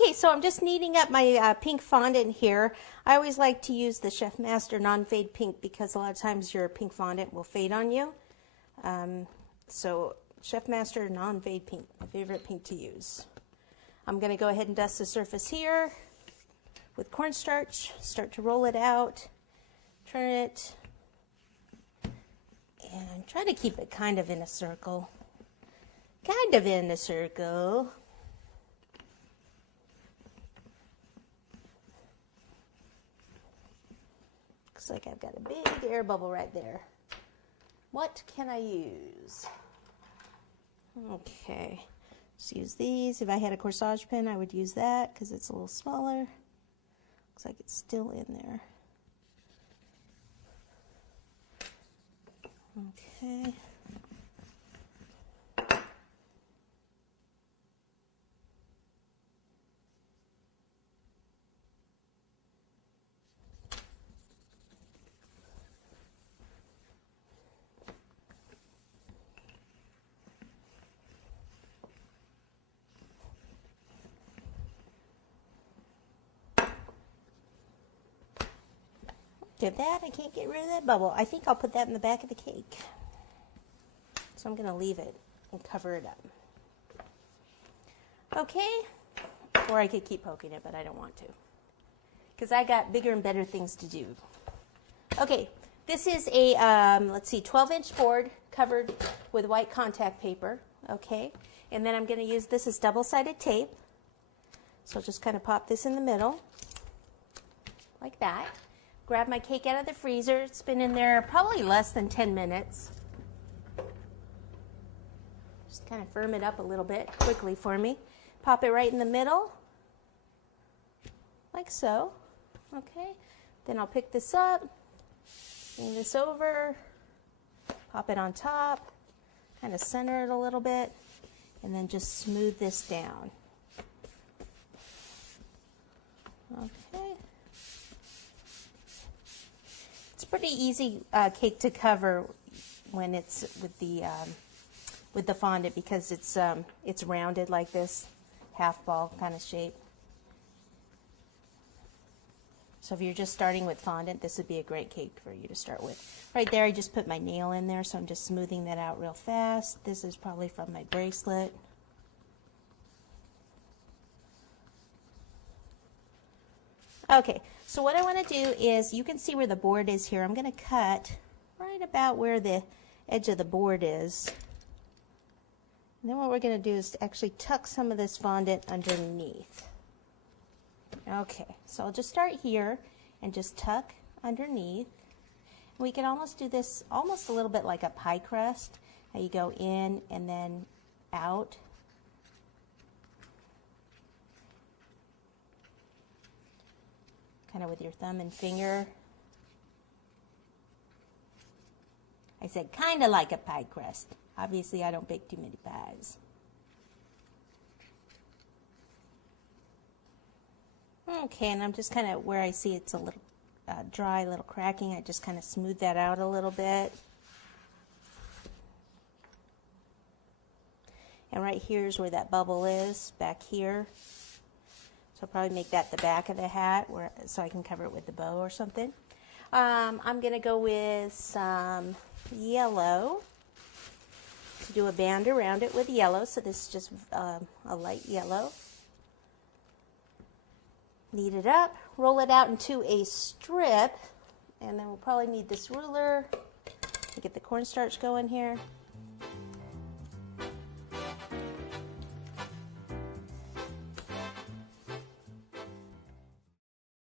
Okay, so I'm just kneading up my pink fondant here. I always like to use the Chef Master non-fade pink because a lot of times your pink fondant will fade on you. So Chef Master non-fade pink, my favorite pink to use. I'm going to go ahead and dust the surface here with cornstarch, start to roll it out, turn it, and try to keep it kind of in a circle. Kind of in a circle. Looks like I've got a big air bubble right there. What can I use? Okay, just use these. If I had a corsage pen, I would use that because it's a little smaller. Looks like it's still in there. Okay. Did that? I can't get rid of that bubble. I think I'll put that in the back of the cake. So I'm going to leave it and cover it up. Okay. Or I could keep poking it, but I don't want to. Because I got bigger and better things to do. Okay. This is a, let's see, 12-inch board covered with white contact paper. Okay. And then I'm going to use this as double-sided tape. So I'll just kind of pop this in the middle. Like that. Grab my cake out of the freezer. It's been in there probably less than 10 minutes. Just kind of firm it up a little bit quickly for me. Pop it right in the middle, like so. Okay, then I'll pick this up, bring this over, pop it on top, kind of center it a little bit, and then just smooth this down. Okay. It's pretty easy cake to cover when it's with the fondant because it's rounded like this, half ball kind of shape. So if you're just starting with fondant, this would be a great cake for you to start with. Right there, I just put my nail in there, so I'm just smoothing that out real fast. This is probably from my bracelet. Okay, so what I want to do is, you can see where the board is here. I'm going to cut right about where the edge of the board is. And then what we're going to do is actually tuck some of this fondant underneath. Okay, so I'll just start here and just tuck underneath. We can almost do this almost a little bit like a pie crust, how you go in and then out. Kind of with your thumb and finger. I said kind of like a pie crust. Obviously, I don't bake too many pies. Okay, and I'm just kind of, where I see it's a little dry, a little cracking, I just kind of smooth that out a little bit. And right here is where that bubble is, back here. So I'll probably make that the back of the hat so I can cover it with the bow or something. I'm going to go with some yellow to do a band around it with yellow. So this is just a light yellow. Knead it up, roll it out into a strip, and then we'll probably need this ruler to get the cornstarch going here.